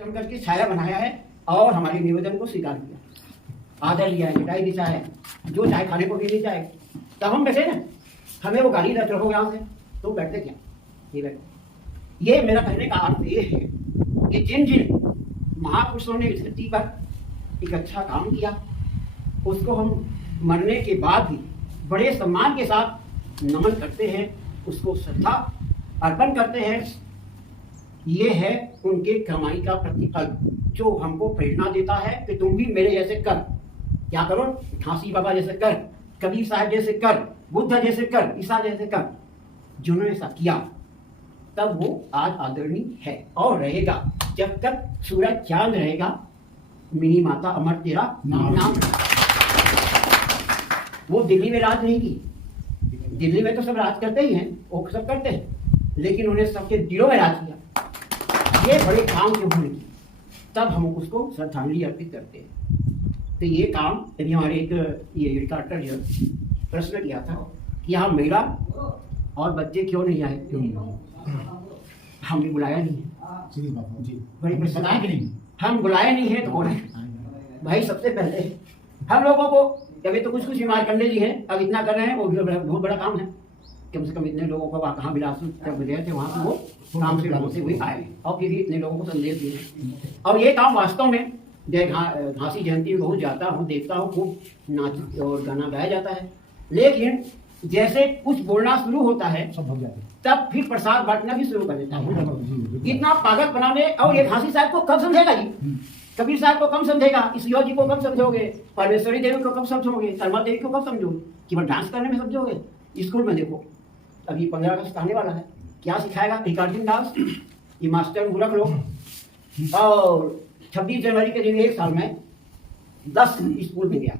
करके छाया बनाया है और हमारे निवेदन को स्वीकार किया, आदर लिया है, मिठाई भी चाहे, जो चाहे खाने को भी नहीं चाहे। तब हम बैठे ना, हमें वो गाली रख रखो यहाँ से, तो बैठते क्या? ये बैठे। ये मेरा कहने का अर्थ ये है कि जिन जिन महापुरुषों ने इस धरती पर एक अच्छा काम किया, उसको हम मरने के बाद भी बड़े सम्मान के साथ नमन करते हैं, उसको श्रद्धा अर्पण करते हैं। ये है उनके कमाई का प्रतिफल जो हमको प्रेरणा देता है कि तुम भी मेरे जैसे कर। क्या करो? झांसी बाबा जैसे कर, कबीर साहब जैसे कर, बुद्ध जैसे कर, ईसा जैसे कर। जिन्होंने ऐसा किया तब वो आज आदरणीय है और रहेगा जब तक सूरज चांद रहेगा। मिनी माता अमर तेरा नाम। वो दिल्ली में राज नहीं की, दिल्ली में तो सब राज करते ही हैं, वो सब करते हैं, लेकिन उन्हें सबके दिलों में राज किया। ये बड़े काम जो होने की, तब हम उसको श्रद्धांजलि अर्पित करते हैं। तो ये काम यदि हमारे एक ये रिकॉर्डर जो प्रश्न किया था कि यहाँ महिला और बच्चे क्यों नहीं आए, हमने बुलाया नहीं है। बड़ी प्रश्न है कि नहीं, हम बुलाए नहीं है तो कौन है भाई? सबसे पहले हम लोगों को अभी तो कुछ मार्कंडे जी हैं, अब इतना कर रहे हैं, वो बहुत बड़ा काम है। कम से कम इतने लोगों को कहाँ बिलासपुर जब गए थे वहाँ से वो काम से लोगों से वही आए और फिर भी इतने लोगों को संदेश दिए। और ये काम वास्तव में झांसी जयंती में बहुत जाता हूँ, देखता हूँ, खूब नाच और गाना गाया जाता है, लेकिन जैसे कुछ बोलना शुरू होता है तब फिर प्रसाद बांटना भी शुरू कर देता है। इतना पागल बनाने, और ये झांसी साहब को कब समझेगा जी? कबीर साहब को कम समझेगा, ईश्वर जी को कब समझोगे, परमेश्वरी देवी को कब समझोगे, शर्मा देवी को कब समझोगे? केवल डांस करने में समझोगे? स्कूल में देखो, अभी 15 अगस्त आने वाला है, क्या सिखाएगा? Recording dance. ये मास्टर मूर्ख लोग। और 26 जनवरी के दिन एक साल में 10 स्कूल में गया,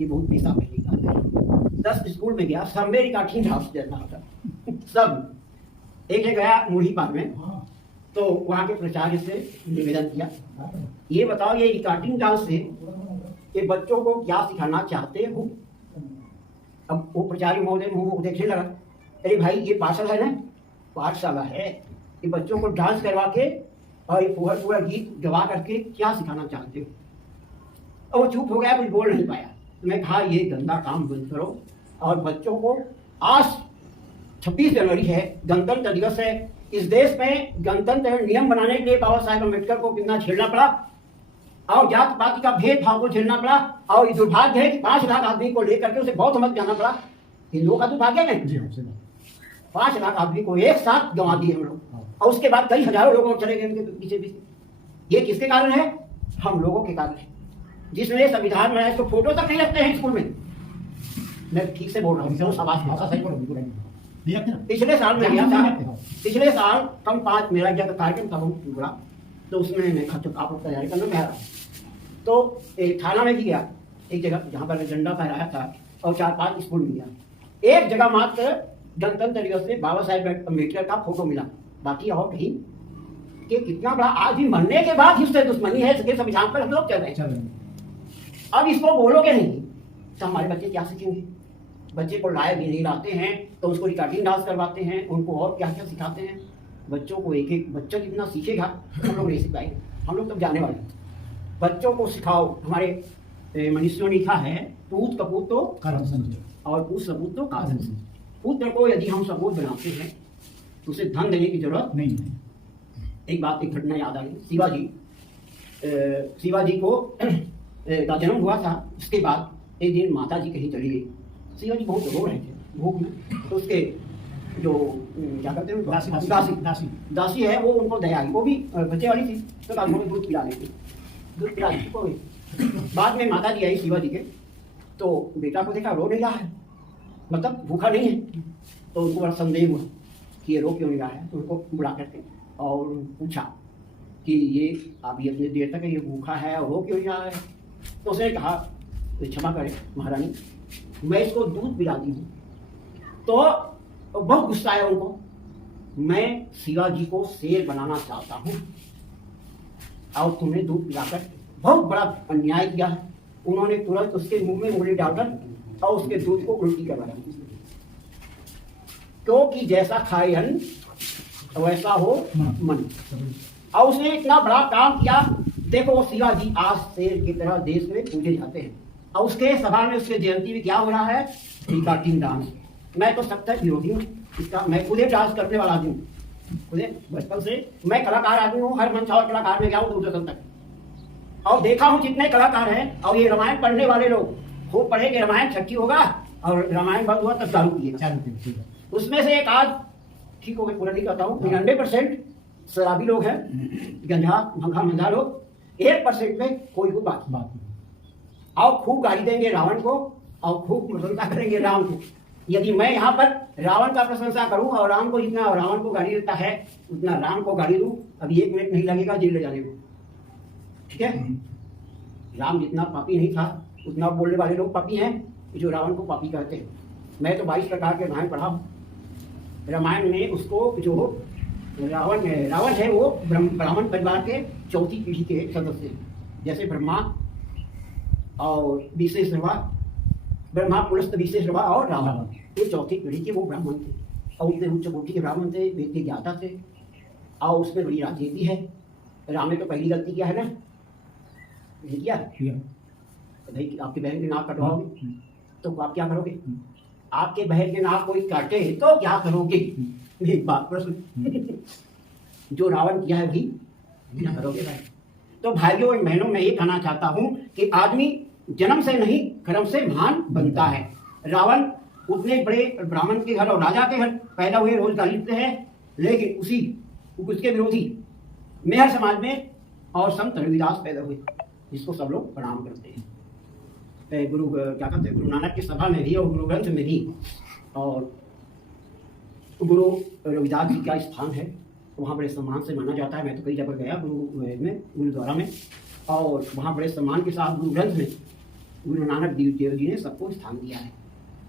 ये बहुत पैसा पहली बात है, 10 स्कूल में गया, सब में रिकॉर्डिंग डांस जैसा होता सब। एक जगह गया मुड़ी पार में, तो वहाँ के प्राचार्य से निवेदन किया, ये बताओ ये रिकॉर्डिंग डांस से ये बच्चों को क्या सिखाना चाहते हो? अब वो प्राचार्य महोदय मुँह देखने लगा, अरे भाई ये पाठशाला है ना, पाठशाला है, ये बच्चों को डांस करवा के और ये पूरा गीत गवा करके क्या सिखाना चाहते हो? और वो चुप हो गया, कुछ बोल नहीं पाया। मैं कहा ये गंदा काम बंद करो और बच्चों को, आज 26 जनवरी है, गणतंत्र दिवस है, इस देश में गणतंत्र नियम बनाने के लिए बाबा साहेब अम्बेडकर को कितना झेलना पड़ा और जात पात का भेदभाव को झेलना पड़ा, और ये दुर्भाग्य है कि 5 लाख आदमी को लेकर के उसे बहुत समझ जाना पड़ा। हिंदुओं का दुर्भाग्य नहीं, 5 लाख आदमी को एक साथ गंवा दिए हम लोग, और उसके बाद कई हजारों लोगों चले गए उनके पीछे पीछे। ये किसके कारण है? हम लोगों के कारण है। जिसने संविधान बनाया इसको फोटो तक नहीं रखते हैं स्कूल में। मैं ठीक से बोल रहा हूँ। पिछले साल में गया था, पिछले साल कम 5 मेरा जब कार्यक्रम था बहुत बड़ा, तो उसमें मैं आप लोग तैयारी करना मैं आ रहा, तो एक थाना में भी गया, एक जगह जहाँ पर झंडा फहराया था, और 4-5 स्कूल में गया। एक जगह मात्र गणतंत्र दिवस में बाबा साहेब अम्बेडकर का फोटो मिला, बाकी और कहीं। कि कितना बड़ा आज भी मरने के बाद उससे दुश्मनी है, इसके संविधान पर हम लोग चल रहे हैं। अब इसको बोलोगे नहीं तो हमारे बच्चे क्या सीखेंगे? बच्चे को लाए भी नहीं लाते हैं तो उसको रिकॉर्डिंग डांस करवाते हैं, उनको और क्या क्या सिखाते हैं। बच्चों को एक एक बच्चा जितना सीखेगा हम लोग नहीं सिखाएंगे, हम लोग तब जाने वाले। बच्चों को सिखाओ। हमारे मनुष्यों ने लिखा है, पूत कपूत तो और पूत सबूत तो काजल। पुत्र को यदि हम सबूत बनाते हैं तो उसे धन देने की जरूरत नहीं है। एक बात, एक घटना याद आ गई। शिवाजी को का जन्म हुआ था, उसके बाद एक दिन माता जी कहीं चली गई। शिवाजी बहुत रो रहे थे भूख में, तो उसके जो क्या कहते हैं दासी है, वो उनको दया आई, वो भी बच्चे वाली थी, तो कहा दूध पिला लेती, दूध पिला दी। बाद में माता जी आई शिवाजी के, तो बेटा को देखा रो नहीं रहा है, मतलब भूखा नहीं है, तो उनको बड़ा संदेह हुआ कि ये रो क्यों नहीं रहा है। तो उनको बुला करके और पूछा कि ये अभी इतनी देर तक ये भूखा है और रो क्यों नहीं रहा है? तो उसने कहा, क्षमा करें महारानी, मैं इसको दूध पिलाती हूँ। तो बहुत गुस्सा आया उनको, मैं शिवाजी को शेर बनाना चाहता हूँ और तुमने दूध पिलाकर बहुत बड़ा अन्याय किया है। उन्होंने तुरंत उसके मुंह में उंगली डालकर और उसके दूध को उल्टी करवाया, क्योंकि जैसा खाए अन्न वैसा हो मन। और उसने इतना बड़ा काम किया। देखो शिवाजी आज शेर की तरह देश में पूजे जाते हैं, और उसके सभा में उसके जयंती में क्या हो रहा है, रिकॉर्डिंग डांस। मैं तो सख्त विरोधी हूँ इसका। मैं खुदे डांस करने वाला आदमी हूँ, खुदे बचपन से मैं कलाकार आदमी हूँ। हर मंच और कलाकार में गया हूँ दूरदर्शन तक, और देखा हूँ जितने कलाकार हैं। और ये रामायण पढ़ने वाले लोग खूब पढ़े कि रामायण छठी होगा, और रामायण बंद हुआ तब दारू पिएगा। उसमें से एक आज ठीक हो गए, पूरा नहीं कहता हूँ, 99% शराबी लोग हैं, गंजा भंगा मंदा लोग। 1% में कोई को बात और खूब गाली देंगे रावण को, और खूब प्रशंसा करेंगे राम को। यदि मैं यहाँ पर रावण का प्रशंसा करूँ और राम को जितना रावण को गाली देता है उतना राम को गाली दूँ, अभी 1 मिनट नहीं लगेगा जेल ले जाने को। ठीक है, राम जितना पापी नहीं था उतना बोलने वाले लोग पापी हैं जो रावण को पापी कहते हैं। मैं तो 22 प्रकार के रामायण पढ़ा हूँ। रामायण में उसको जो रावण है वो ब्राह्मण परिवार के चौथी पीढ़ी के सदस्य हैं। जैसे ब्रह्मा और विशेषवा, ब्रह्मा पुलस्त विशेषवा और रावण, ये चौथी पीढ़ी के वो ब्राह्मण थे, और उतने उच्च कोटि के ब्राह्मण थे, वेद के ज्ञाता थे, और उसमें बड़ी राजनीति है। राम ने तो पहली गलती किया है ना, किया भाई आपकी बहन की नाक कटवाओगे तो आप क्या करोगे? आपके बहन के नाक कोई काटे तो क्या करोगे? एक बात प्रश्न जो रावण किया है वही क्या करोगे भाई? तो भाइयों और बहनों मैं ये कहना चाहता हूँ कि आदमी जन्म से नहीं कर्म से महान बनता है। रावण उतने बड़े ब्राह्मण के घर और राजा के घर पैदा हुए, रोज गाली से है, लेकिन उसके विरोधी मेहर समाज में और संत रविदास पैदा हुए, जिसको सब लोग प्रणाम करते हैं। गुरु क्या कहते हैं, गुरु नानक की सभा में भी और गुरु ग्रंथ में भी, और गुरु रविदास जी का स्थान है, वहाँ बड़े सम्मान से माना जाता है। मैं तो कई जगह गया गुरुद्वारा में, और वहाँ बड़े सम्मान के साथ गुरु ग्रंथ में गुरु नानक देव जी ने सबको स्थान दिया है।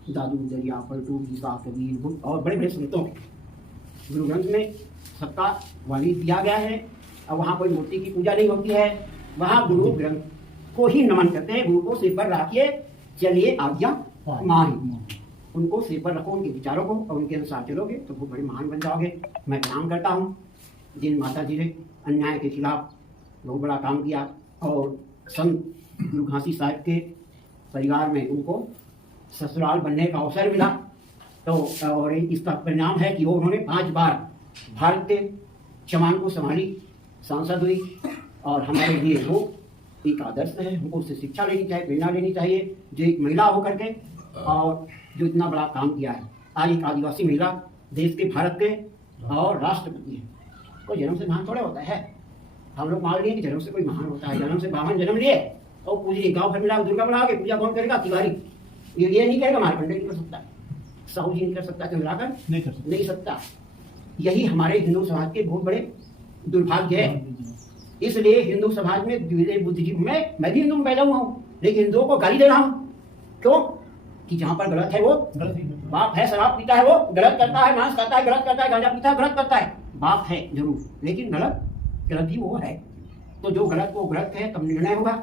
दादू दरिया पलटू गीता कबीर बुद्ध और बड़े बड़े संतों गुरु ग्रंथ में सबका वाली दिया गया है। और वहाँ कोई मूर्ति की पूजा नहीं होती है, वहाँ गुरु ग्रंथ को ही नमन करते हैं। गुरु को सिर पर रखिए, चलिए आज्ञा मानिए, उनको सिर पर रखो, उनके विचारों को, और उनके अनुसार चलोगे तो बहुत बड़े महान बन जाओगे। मैं प्रणाम करता हूँ जिन माता जी ने अन्याय के खिलाफ बहुत बड़ा काम किया, और संत गुरु घासी साहब के परिवार में उनको ससुराल बनने का अवसर मिला। तो और इसका परिणाम है कि वो उन्होंने 5 बार भारत के चमान को संभाली, सांसद हुई, और हमारे लिए वो एक आदर्श है। हमको उससे शिक्षा लेनी चाहिए, प्रेरणा लेनी चाहिए, जो एक महिला होकर के और जो इतना बड़ा काम किया है। आज एक आदिवासी महिला देश के, भारत के और राष्ट्रपति है। कोई जन्म से महान थोड़ा होता है। हम लोग मान लिए कि जन्म से कोई महान होता है। जन्म से ब्राह्मण जन्म लिए और पूरी गाँव भर मिला दुर्गा बना के पूजा कौन करेगा? तिवारी। ये नहीं करेगा, मारकंडे नहीं कर सकता, साहू जी नहीं कर सकता, चंद्राकर नहीं सकता। यही हमारे हिंदू समाज के बहुत बड़े दुर्भाग्य है। इसलिए हिंदू समाज में द्वितीय बुद्धिजीव में मैं भी हिंदू में पैदा हुआ हूँ, लेकिन हिंदुओं को गाली दे रहा हूँ। क्यों? कि जहाँ पर गलत है वो बाप है, शराब पीता है वो गलत करता है, मांस करता है गलत करता है, गांजा पीता है गलत करता है। बाप है जरूर, लेकिन गलत ही वो है। तो जो गलत वो गलत है, तब निर्णय होगा।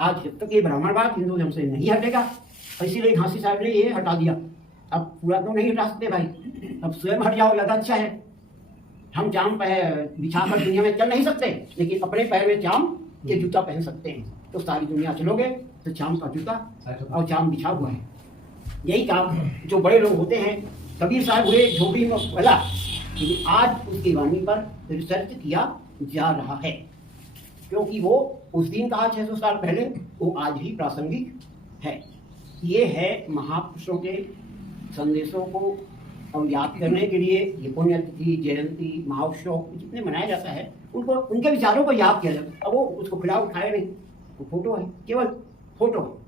आज जब तक ये ब्राह्मणवाद हिंदू धर्म से नहीं हटेगा, इसीलिए घासी साहब ने ये हटा दिया। अब पूरा तो नहीं हटा सकते भाई, अब स्वयं हट जाओ ज्यादा अच्छा है। हम चाम बिछा कर दुनिया में चल नहीं सकते, लेकिन अपने पैर में चाम के जूता पहन सकते हैं। तो सारी दुनिया चलोगे तो चाम का जूता और चाम बिछा हुआ है। यही काम जो बड़े लोग होते हैं, कबीर साहब हुए झोपड़ी में पला, लेकिन आज उसकी वाणी पर रिसर्च किया जा रहा है, क्योंकि वो उस दिन कहा 600 साल पहले, वो आज भी प्रासंगिक है। ये है महापुरुषों के संदेशों को और याद करने के लिए ये पुण्यतिथि, जयंती, महोत्सव जितने मनाया जाता है, उनको उनके विचारों को याद किया जाता है। अब वो उसको खिला उठाया नहीं, वो फोटो है, केवल फोटो है,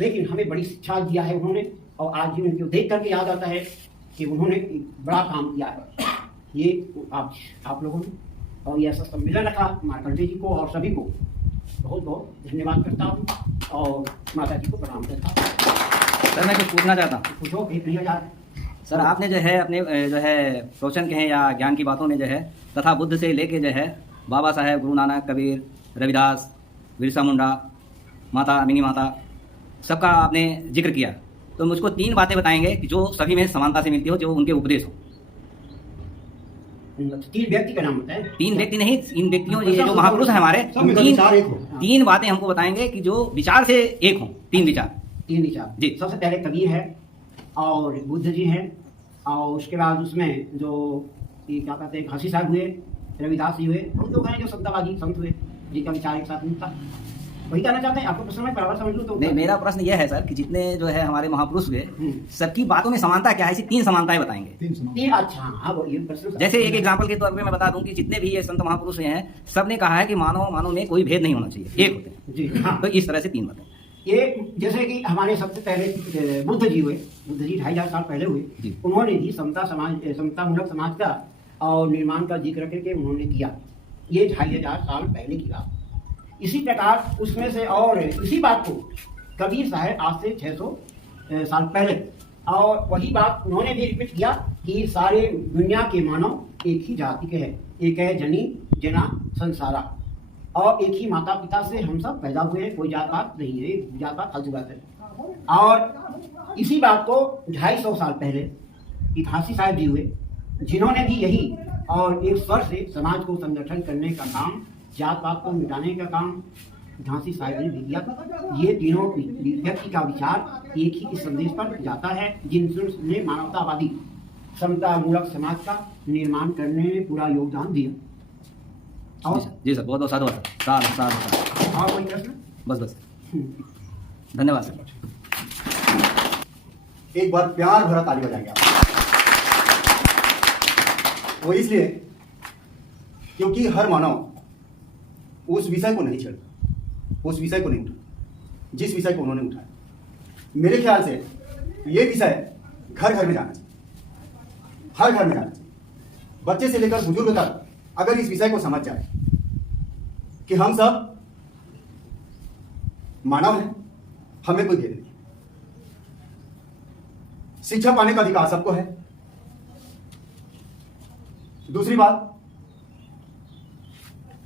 लेकिन हमें बड़ी शिक्षा दिया है उन्होंने। और आज भी उनको देख करके याद आता है कि उन्होंने बड़ा काम किया है। ये आप लोगों ने और ये ऐसा सम्मेलन रखा, मार्कंडे जी को और सभी को बहुत बहुत धन्यवाद करता हूँ, और माता जी को प्रणाम करता हूँ। सर मैं कुछ पूछना चाहता हूँ। पूछो, 1000 सर आपने जो है अपने जो है रोशन के हैं या ज्ञान की बातों में जो है तथा बुद्ध से लेके जो है बाबा साहेब, गुरु नानक, कबीर, रविदास, बिरसा मुंडा, माता मिनी माता, सबका आपने जिक्र किया। तो मुझको 3 बातें बताएंगे कि जो सभी में समानता से मिलती हो, जो उनके उपदेश हो। तीन व्यक्ति का नाम होता है। 3 व्यक्ति नहीं, इन व्यक्तियों ये जो महापुरुष है हमारे, तीन बातें हमको बताएंगे कि जो विचार से एक हों। 3 विचार जी। सबसे पहले कबीर है और बुद्ध जी हैं, और उसके बाद उसमें जो ये क्या कहते हैं घासी साहब हुए, रविदास जी हुए, हम लोग हैं जो संतवादी संत हुए जिनका विचार एक साथ मिलता। वही कहना चाहते हैं, आपको प्रश्न में बराबर समझ लो तो। नहीं, मेरा प्रश्न यह है सर कि जितने जो है हमारे महापुरुष हुए, सबकी बातों में समानता क्या है? ऐसी 3 समानताएं बताएंगे। अच्छा, हाँ वो ये प्रश्न। जैसे एक एग्जांपल के तौर पे मैं बता दूं कि जितने भी ये संत महापुरुष हैं, सब ने कहा है कि मानव में कोई भेद नहीं होना चाहिए, एक होते हैं जी। हाँ, तो इस तरह से 3 बातें। ये जैसे कि हमारे सबसे पहले बुद्ध जी हुए, बुद्ध जी 2500 साल पहले हुए। उन्होंने भी समतामूलक समाज का और निर्माण का जिक्र करके उन्होंने किया। ये 2500 साल पहले की बात। इसी प्रकार उसमें से और इसी बात को कबीर साहब आज से 600 साल पहले, और वही बात उन्होंने भी रिपीट किया कि सारे दुनिया के मानव एक ही जाति के हैं, एक है जनी जना संसारा, और एक ही माता पिता से हम सब पैदा हुए हैं, कोई जात पात नहीं है, जात पात फालतू बात है। और इसी बात को 250 साल पहले घासी साहब जी हुए, जिन्होंने भी यही और एक स्वर से समाज को संगठन करने का काम, जात पात को मिटाने का काम घासी साहब ने भी किया। ये तीनों व्यक्ति का विचार एक ही इस संदेश पर जाता है, जिनने मानवतावादी समतामूलक समाज का निर्माण करने में पूरा योगदान दिया। और जी सर, बहुत बहुत साधुवाद सर। और कोई प्रश्न? बस धन्यवाद सर। एक बार प्यार भरा ताली बजाएंगे आप। वो इसलिए क्योंकि हर मानव उस विषय को नहीं छेड़ता, उस विषय को नहीं उठाता जिस विषय को उन्होंने उठाया। मेरे ख्याल से ये विषय घर घर में जाना चाहिए, हर घर में जाना चाहिए। बच्चे से लेकर बुजुर्ग तक अगर इस विषय को समझ जाए कि हम सब मानव हैं, हमें कोई भेद नहीं, शिक्षा पाने का अधिकार सबको है। दूसरी बात,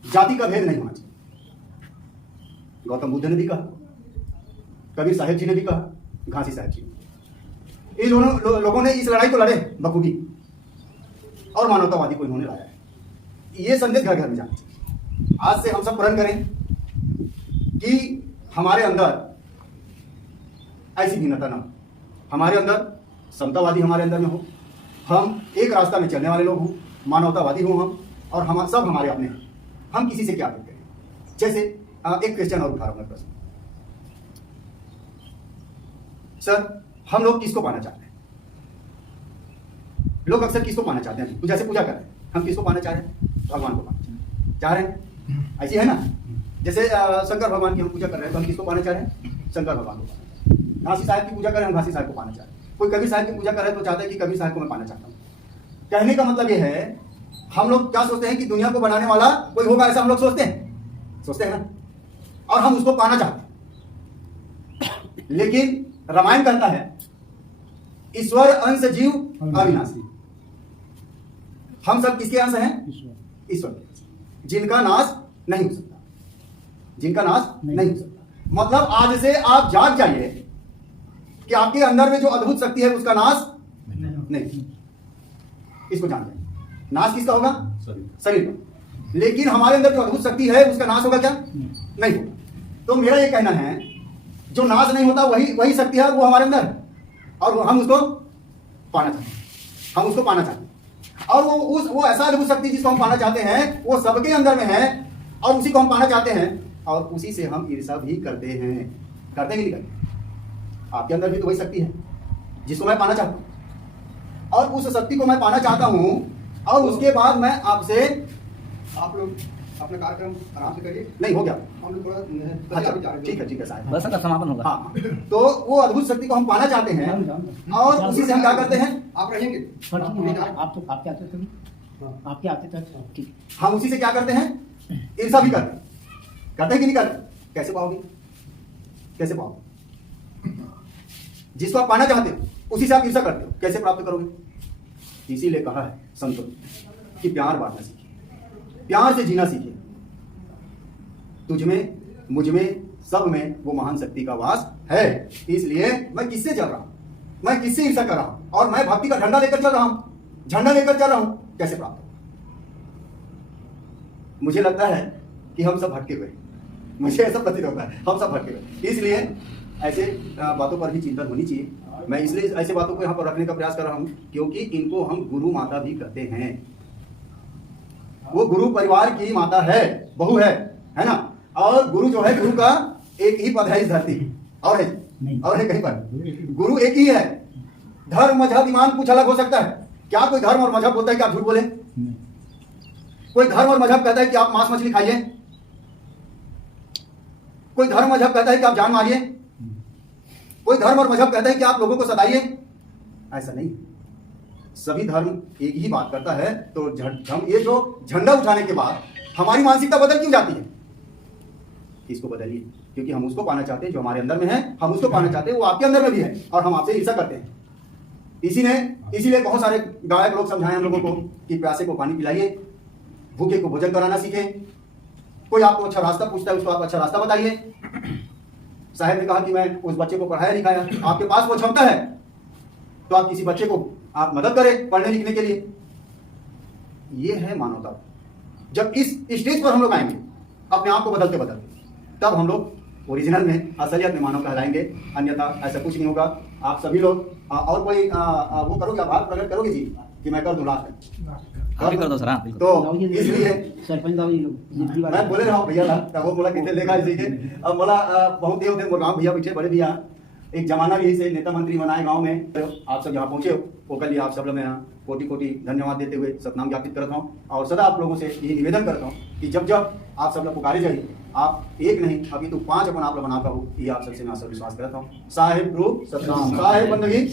जाति का भेद नहीं होना चाहिए। गौतम बुद्ध ने भी कहा, कबीर साहिब जी ने भी कहा, घासी साहब जी ने। इन दोनों लोगों ने इस लड़ाई को लड़े बखूबी, और मानवतावादी को इन्होंने लाया है। ये संदेश घर घर में जाना चाहिए। आज से हम सब प्रण करें कि हमारे अंदर ऐसी भिन्नता ना हो, हमारे अंदर समतावादी हमारे अंदर में हो, हम एक रास्ता में चलने वाले लोग हों, मानवतावादी हों हम, और हम सब हमारे अपने हैं। हम किसी से क्या कहते हैं? जैसे एक क्वेश्चन और उठा रहा हूं प्रश्न। सर, हम लोग किसको पाना चाहते हैं? लोग अक्सर किसको पाना चाहते हैं? तो जैसे पूजा कर रहे हैं, हम किसको पाना चाह रहे हैं? भगवान को पाना चाह रहे हैं। ऐसी है ना? जैसे शंकर भगवान की हम पूजा कर रहे हैं, तो हम किसको पाना चाह रहे हैं? शंकर भगवान को पाना चाह रहे हैं। घासी साहब की पूजा कर रहे हैं, हम घासी साहब को पाना चाह रहे हैं। कोई कबीर साहब की पूजा कर रहे हैं तो चाहते हैं कि कबीर साहब को मैं पाना चाहता हूँ। कहने का मतलब यह है, हम लोग क्या सोचते हैं कि दुनिया को बनाने वाला कोई होगा, ऐसा हम लोग सोचते हैं ना, और हम उसको पाना चाहते हैं। लेकिन रामायण कहता है ईश्वर अंश जीव अविनाशी। हम सब किसके अंश हैं? ईश्वर के अंश, जिनका नाश नहीं हो सकता, जिनका नाश नहीं हो सकता। मतलब आज से आप जाग जाइए कि आपके अंदर में जो अद्भुत शक्ति है उसका नाश नहीं। इसको जान जाइए। नाश किसका होगा? शरीर का। लेकिन हमारे अंदर जो अद्भुत शक्ति है उसका नाश होगा क्या? नहीं होगा। तो मेरा ये कहना है, जो नाश नहीं होता वही शक्ति है, वो हमारे अंदर है, और हम उसको पाना चाहते हैं, हम उसको पाना चाहते हैं। और वो ऐसा अद्भुत शक्ति जिसको हम पाना चाहते हैं वो सबके अंदर में है, और उसी को हम पाना चाहते हैं, और उसी से हम ईर्ष्या भी करते हैं। करते हैं कि नहीं करते? आपके अंदर भी तो वही शक्ति है जिसको मैं पाना चाहता हूँ, और उस शक्ति को मैं पाना चाहता हूँ। और उसके बाद मैं आपसे, आप लोग अपना कार्यक्रम आराम से करिए। नहीं हो गया, हम लोग थोड़ा ठीक है साहब, बस का समापन होगा। हाँ, तो वो अद्भुत शक्ति को हम पाना चाहते हैं, और उसी से हम क्या करते हैं? आप रहेंगे, आपके आते थे ठीक। हम उसी से क्या करते हैं? ईर्ष्या भी करते हैं कि नहीं करते? कैसे पाओगे? कैसे पाओगे? जिसको आप पाना चाहते हो उसी से आप ईर्ष्या करते हो, कैसे प्राप्त करोगे? इसीलिए कहा है संतों कि प्यार बांटना सीखिए, प्यार से जीना सीखिए। तुझ में, मुझ में, सब में वो महान शक्ति का वास है। इसलिए मैं किससे चल रहा हूं? मैं किससे ईर्ष्या कर रहा हूं? और मैं भक्ति का झंडा लेकर चल रहा हूं, झंडा लेकर चल रहा हूं। कैसे प्राप्त होगा? मुझे लगता है कि हम सब भटके हुए हैं। मुझे ऐसा प्रतीत होता है हम सब भटके हुए, इसलिए ऐसे बातों पर भी चिंतन होनी चाहिए। मैं इसलिए ऐसे बातों को यहाँ पर रखने का प्रयास कर रहा हूँ क्योंकि इनको हम गुरु माता भी कहते हैं। वो गुरु परिवार की माता है, बहू है ना। और गुरु जो है, गुरु का एक ही पद है इस धरती, और है कहीं पर। गुरु एक ही है। धर्म मजहब ईमान कुछ अलग हो सकता है। क्या कोई धर्म और मजहब बोलता है कि आप झूठ बोले? कोई धर्म और मजहब कहता है कि आप मांस मछली खाइए? कोई धर्म मजहब कहता है कि आप जान मारिए? कोई धर्म और मजहब कहता है कि आप लोगों को सताइए? ऐसा नहीं। सभी धर्म एक ही बात करता है। तो हम ये जो झंडा उठाने के बाद हमारी मानसिकता बदल क्यों जाती है? इसको बदलिए, क्योंकि हम उसको पाना चाहते हैं जो हमारे अंदर में है। हम उसको पाना चाहते हैं, वो आपके अंदर में भी है, और हम आपसे ईर्ष्या करते हैं। इसीलिए बहुत सारे गायक लोग समझाएं हम लोगों को कि प्यासे को पानी पिलाइए, भूखे को भोजन कराना सीखें। कोई आपको अच्छा रास्ता पूछता है, उसको आप अच्छा रास्ता बताइए। साहब ने कहा कि मैं उस बच्चे को पढ़ाया लिखाया, आपके पास वो क्षमता है तो आप किसी बच्चे को आप मदद करें पढ़ने लिखने के लिए। ये है मानवता। जब इस स्टेज पर हम लोग आएंगे अपने आप को बदलते बदलते, तब हम लोग ओरिजिनल में, असलियत में मानव कहलाएंगे। अन्यथा ऐसा कुछ नहीं होगा। आप सभी लोग और कोई वो करोगे, आभार प्रकट करोगे जी कि मैं कर दूं लास्ट कर दो सर। हाँ, बिल्कुल। तो इसलिए सरपंच बाबू जी लोग मैं बोले रहा हूँ भैया ना, तब वो बोला कितने लेगा इसी के। अब बोला बहुत देव देव गाँव भैया पीछे बड़े भैया, एक जमाना भी से नेता मंत्री बनाए गांव में। तो आप सब जहाँ पहुंचे हो वो कल आप सब लोग मैं कोटि कोटि धन्यवाद देते हुए सतनाम ज्ञापित करता हूँ। और सदा आप लोगों से यही निवेदन करता हूँ कि जब जब आप सब लोग पुकारे जाइए, आप एक नहीं अभी तो 5 अपन आप लोग बनाता हूँ, ये आप सबसे मैं सब विश्वास करता हूँ। साहेब रूप सतनाम, साहेब बंदगी।